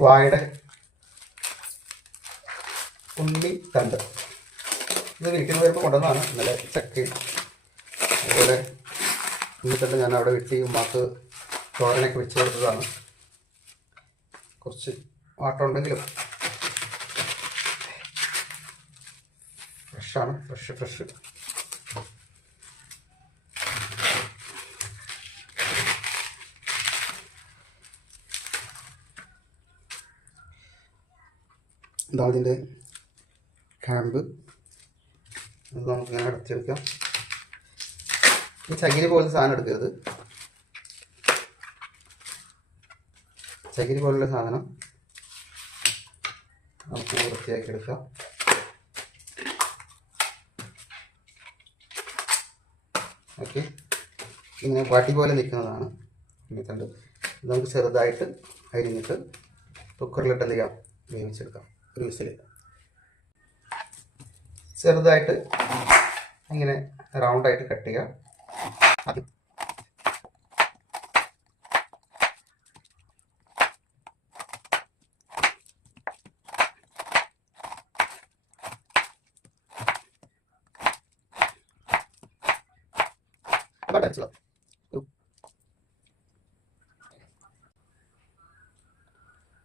വാഴയുടെ ഉണ്ണിത്തണ്ട്. ഇത് വീട്ടിൽ നിന്ന് വരുമ്പോൾ കൊണ്ടുവന്നതാണ്. ഇന്നലെ ചക്കയും അതുപോലെ ഉണ്ണിത്തണ്ട് ഞാൻ അവിടെ വെട്ടി ഉമ്മാക്ക് തോരനൊക്കെ വെച്ച് കൊടുത്തതാണ്. കുറച്ച് വാട്ടം ഉണ്ടെങ്കിലും ഫ്രഷാണ്, ഫ്രഷ്. ഇതാ ഇതിൻ്റെ ക്യാമ്പ്. അത് നമുക്കിങ്ങനെ അടച്ചെടുക്കാം. ഈ ചകിരി പോലത്തെ സാധനം എടുക്കരുത്. ചകിരി പോലുള്ള സാധനം നമുക്ക് വൃത്തിയാക്കി എടുക്കാം. ഓക്കെ, ഇങ്ങനെ വാട്ടി പോലെ നിൽക്കുന്നതാണ് ഉണ്ണിത്തണ്ട്. നമുക്ക് ചെറുതായിട്ട് അരിഞ്ഞിട്ട് കുക്കറിലിട്ട് എന്ത് ചെയ്യാം, വേവിച്ചെടുക്കാം. ഒരു വിസിൽ ചെറുതായിട്ട് ഇങ്ങനെ റൗണ്ടായിട്ട് കട്ട് ചെയ്യുക.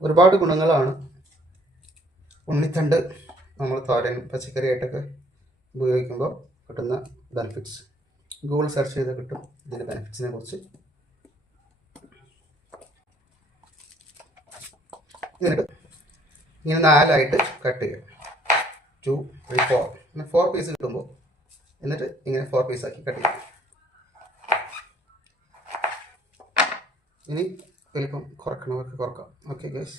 ഒരുപാട് ഗുണങ്ങളാണ് ഉണ്ണിത്തണ്ട് നമ്മൾ തോരൻ പച്ചക്കറി ആയിട്ടൊക്കെ ഉപയോഗിക്കുമ്പോൾ കിട്ടുന്ന ബെനിഫിറ്റ്സ്. ഗൂഗിൾ സെർച്ച് ചെയ്ത് കിട്ടും ഇതിൻ്റെ ബെനിഫിറ്റ്സിനെ കുറിച്ച്. എന്നിട്ട് ഇങ്ങനെ 4 ആയിട്ട് കട്ട് ചെയ്യുക. 2, 3, 4 ഇങ്ങനെ 4 പീസ് കിട്ടുമ്പോൾ എന്നിട്ട് ഇങ്ങനെ 4 പീസാക്കി കട്ട് ചെയ്യുക. ഇനി വലിപ്പം കുറക്കണവർക്ക് കുറക്കാം. ഓക്കെ ഗൈസ്,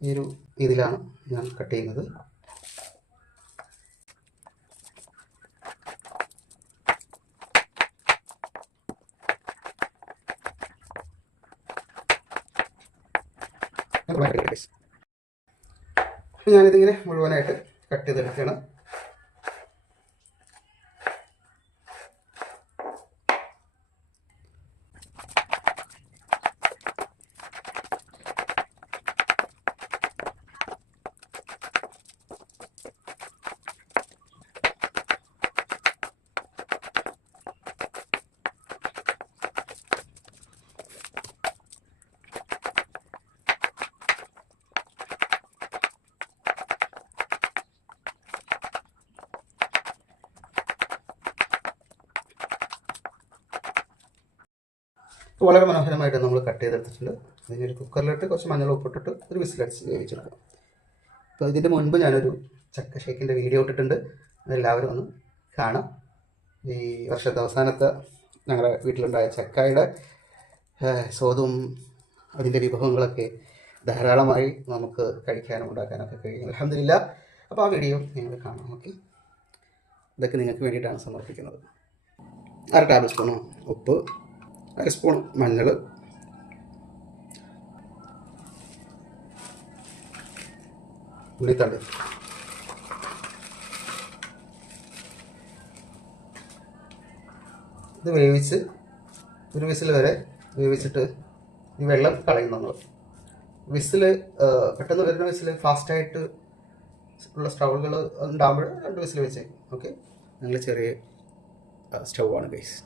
ഈ ഒരു ഇതിലാണ് ഞാൻ കട്ട് ചെയ്യുന്നത്. ഞാനിതിങ്ങനെ മുഴുവനായിട്ട് കട്ട് ചെയ്തെടുക്കുകയാണ്. വളരെ മനോഹരമായിട്ട് നമ്മൾ കട്ട് ചെയ്തെടുത്തിട്ടുണ്ട്. അതിനൊരു കുക്കറിലിട്ട് കുറച്ച് മഞ്ഞൾ ഉപ്പിട്ടിട്ട് ഒരു വിസിലടിച്ച് വേവിച്ചെടുക്കാം. അപ്പോൾ ഇതിൻ്റെ മുൻപ് ഞാനൊരു ചക്ക ഷേക്കിൻ്റെ വീഡിയോ ഇട്ടിട്ടുണ്ട്. അതെല്ലാവരും ഒന്ന് കാണാം. ഈ വർഷത്തെ അവസാനത്തെ ഞങ്ങളുടെ വീട്ടിലുണ്ടായ ചക്കയുടെ സ്വാദും അതിൻ്റെ വിഭവങ്ങളൊക്കെ ധാരാളമായി നമുക്ക് കഴിക്കാനും ഉണ്ടാക്കാനൊക്കെ കഴിയും. അൽഹംദുലില്ലാ. അപ്പോൾ ആ വീഡിയോ നിങ്ങൾ കാണാം. ഓക്കെ, ഇതൊക്കെ നിങ്ങൾക്ക് വേണ്ടിയിട്ടാണ് സമർപ്പിക്കുന്നത്. 1/2 ടേബിൾ സ്പൂൺ ഉപ്പ്, 1 സ്പൂൺ മഞ്ഞൾ, ഉള്ളിത്തണ്ട്, ഇത് വേവിച്ച് ഒരു വിസിൽ വരെ വേവിച്ചിട്ട് ഈ വെള്ളം കളയും നമ്മൾ. വിസിൽ പെട്ടെന്ന് വരുന്ന വിസിൽ ഫാസ്റ്റായിട്ട് ഉള്ള സ്റ്റൗകൾ ഉണ്ടാകുമ്പോൾ 2 വിസിൽ വെച്ചേക്കും. ഓക്കെ, ഞങ്ങൾ ചെറിയ സ്റ്റൗവാണ് ഗൈസ്.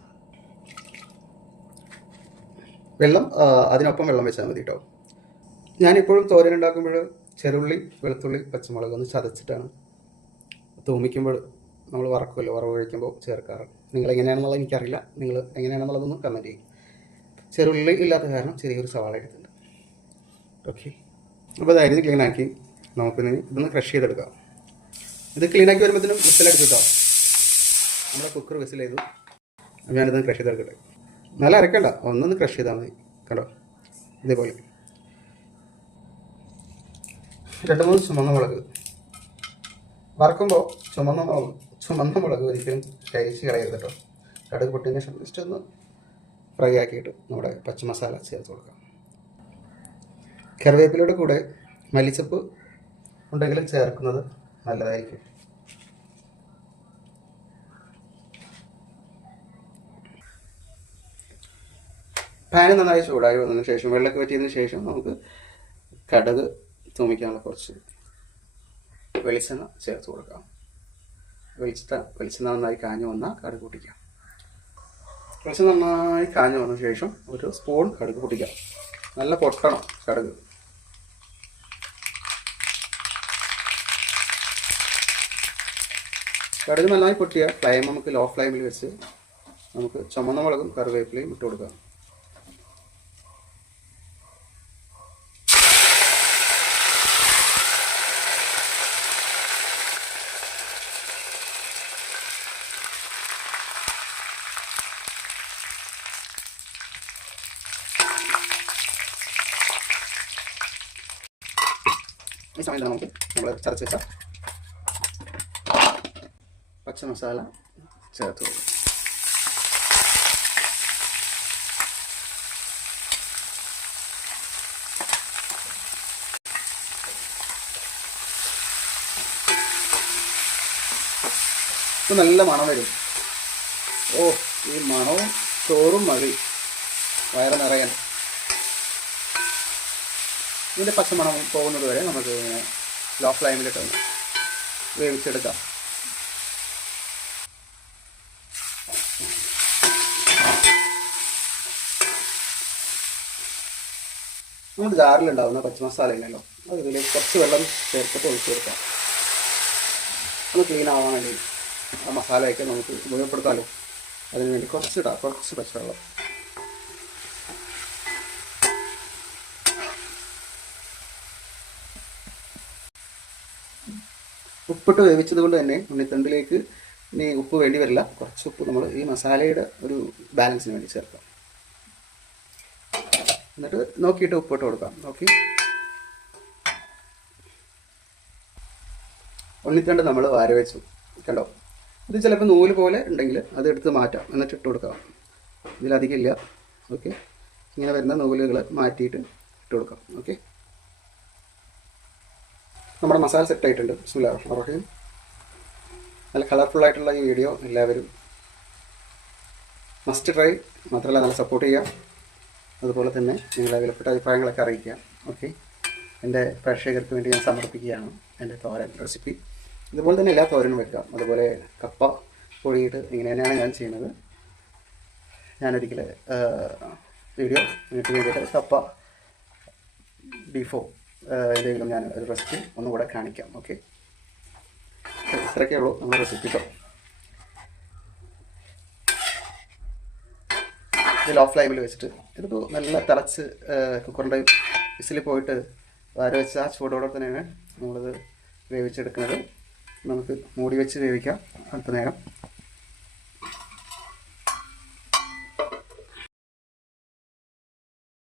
വെള്ളം അതിനൊപ്പം വെള്ളം വെച്ചാൽ മതി കേട്ടോ. ഞാനിപ്പോഴും തോരൻ ഉണ്ടാക്കുമ്പോൾ ചെറുള്ളി, വെളുത്തുള്ളി, പച്ചമുളക് ഒന്ന് ചതച്ചിട്ടാണ് തൂമിക്കുമ്പോൾ നമ്മൾ വറക്കുമല്ലോ, വറവ് കഴിക്കുമ്പോൾ ചേർക്കാറ്. നിങ്ങളെങ്ങനെയാണെന്നുള്ളത് എനിക്കറിയില്ല. നിങ്ങൾ എങ്ങനെയാണെന്നുള്ളതൊന്ന് കമൻറ്റ് ചെയ്യും. ചെറുള്ളി ഇല്ലാത്ത കാരണം ചെറിയൊരു സവാള എടുത്തിട്ടുണ്ട്. ഓക്കെ, അപ്പോൾ അതായത് ക്ലീനാക്കി നമുക്കിനി ഇതൊന്ന് ക്രഷ് ചെയ്തെടുക്കാം. ഇത് ക്ലീനാക്കി വരുമ്പോഴത്തേനും വിസിലടിച്ചിട്ടോ, നമ്മുടെ കുക്കർ വിസിൽ ചെയ്തു. ഞാനിതൊന്ന് ക്രഷ് ചെയ്തെടുക്കട്ടെ. നല്ല അരക്കണ്ട, ഒന്നൊന്ന് ക്രഷ് ചെയ്താൽ മതി. കണ്ടോ, ഇതേപോലെ 2-3 ചുമന്ന മുളക്. വറക്കുമ്പോൾ ചുമന്ന മുളക് ഒരിക്കലും കഴിച്ച് കളയരുത് കേട്ടോ. കടുക് പൊട്ടിയതിന് ശേഷം ജസ്റ്റ് ഒന്ന് ഫ്രൈ ആക്കിയിട്ട് നമ്മുടെ പച്ചമസാല ചേർത്ത് കൊടുക്കാം. കറിവേപ്പിലയുടെ കൂടെ മല്ലിച്ചപ്പ് ഉണ്ടെങ്കിലും ചേർക്കുന്നത് നല്ലതായിരിക്കും. പാന് നന്നായി ചൂടായി വന്നതിന് ശേഷം വെള്ളമൊക്കെ വറ്റിയതിന് ശേഷം നമുക്ക് കടുക് തൂമിക്കാനുള്ള കുറച്ച് വെളിച്ചെണ്ണ ചേർത്ത് കൊടുക്കാം. വെളിച്ചെണ്ണ നന്നായി കാഞ്ഞു വന്നാൽ കടുക് പൊട്ടിക്കാം. വെളിച്ചെണ്ണ നന്നായി കാഞ്ഞു വന്ന ശേഷം ഒരു സ്പൂൺ കടുക് പൊട്ടിക്കാം. നല്ല പൊട്ടണം കടുക്. കടുക് നന്നായി പൊട്ടിയ ഫ്ലെയിം നമുക്ക് ലോ ഫ്ലെയിമിൽ വെച്ച് നമുക്ക് ചുമന്ന മുളകും കറിവേപ്പിലയും ഇട്ട് കൊടുക്കാം. ഈ സമയത്ത് നമുക്ക് നമ്മൾ ചതച്ച് വെച്ച പച്ച മസാല ചേർത്ത് കൊടുക്കും. ഇത് നല്ല മണം വരും. ഈ മണവും ചോറും മതി വയറ് നിറയാൻ. ഇതിൻ്റെ പച്ചമണം പോകുന്നത് വരെ നമുക്ക് ഇങ്ങനെ ലോ ഫ്ലെയിമിലിട്ട് വേവിച്ചെടുക്കാം. നമ്മുടെ ജാറിലുണ്ടാകുന്ന പച്ചമസാലയില്ലല്ലോ, അത് ഇതിലേക്ക് കുറച്ച് വെള്ളം ചേർത്തിട്ട് ഒഴിച്ചു കൊടുക്കാം. ഒന്ന് ക്ലീൻ ആവാൻ വേണ്ടി ആ മസാലയൊക്കെ നമുക്ക് ഉപയോഗപ്പെടുത്താമല്ലോ, അതിനുവേണ്ടി കുറച്ച് പച്ചവെള്ളം. ഉപ്പിട്ട് വേവിച്ചത് കൊണ്ട് തന്നെ ഉണ്ണിത്തണ്ടിലേക്ക് ഇനി ഉപ്പ് വേണ്ടി വരില്ല. കുറച്ച് ഉപ്പ് നമ്മൾ ഈ മസാലയുടെ ഒരു ബാലൻസിന് വേണ്ടി ചേർക്കാം. എന്നിട്ട് നോക്കിയിട്ട് ഉപ്പിട്ട് കൊടുക്കാം. നോക്കി ഉണ്ണിത്തണ്ട് നമ്മൾ വാര വെച്ചു കണ്ടോ. ഇത് ചിലപ്പോൾ നൂല് പോലെ ഉണ്ടെങ്കിൽ അത് എടുത്ത് മാറ്റാം, എന്നിട്ട് ഇട്ട് കൊടുക്കാം. ഇതിലധികം ഇല്ല. ഓക്കെ, ഇങ്ങനെ വരുന്ന നൂലുകൾ മാറ്റിയിട്ട് ഇട്ട് കൊടുക്കാം. ഓക്കെ, നമ്മുടെ മസാല സെറ്റ് ആയിട്ടുണ്ട്. ബിസ്മില്ലാഹിർ റഹ്മാനിർ റഹീം. നല്ല കളർഫുള്ളായിട്ടുള്ള ഈ വീഡിയോ എല്ലാവരും മസ്റ്റ് ട്രൈ. മാത്രമല്ല നല്ല സപ്പോർട്ട് ചെയ്യാം. അതുപോലെ തന്നെ നിങ്ങളെ വിലപ്പെട്ട അഭിപ്രായങ്ങളൊക്കെ അറിയിക്കാം. ഓക്കെ, എൻ്റെ പ്രേക്ഷകർക്ക് വേണ്ടി ഞാൻ സമർപ്പിക്കുകയാണ് എൻ്റെ തോരൻ റെസിപ്പി. ഇതുപോലെ തന്നെ എല്ലാ തോരനും വെക്കാം. അതുപോലെ കപ്പ പൊടിയിട്ട് ഇങ്ങനെ തന്നെയാണ് ഞാൻ ചെയ്യുന്നത്. ഞാനൊരിക്കൽ വീഡിയോ നിങ്ങൾക്ക് വേണ്ടിയിട്ട് കപ്പ ബീഫോ ഏതെങ്കിലും ഞാൻ ഒരു റെസിപ്പി ഒന്നുകൂടെ കാണിക്കാം. ഓക്കെ, ഇത്രയൊക്കെ ഉള്ളൂ നമ്മുടെ റെസിപ്പി. ഇത് ലോ ഫ്ലെയിമിൽ വെച്ചിട്ട് ഇതിപ്പോൾ നല്ല തിളച്ച് കുക്കറിൻ്റെ വിസിൽ പോയിട്ട് വാര വെച്ച് ആ ചൂടോടെ തന്നെയാണ് നമ്മളിത് വേവിച്ചെടുക്കുന്നത്. നമുക്ക് മൂടി വെച്ച് വേവിക്കാം അല്പനേരം.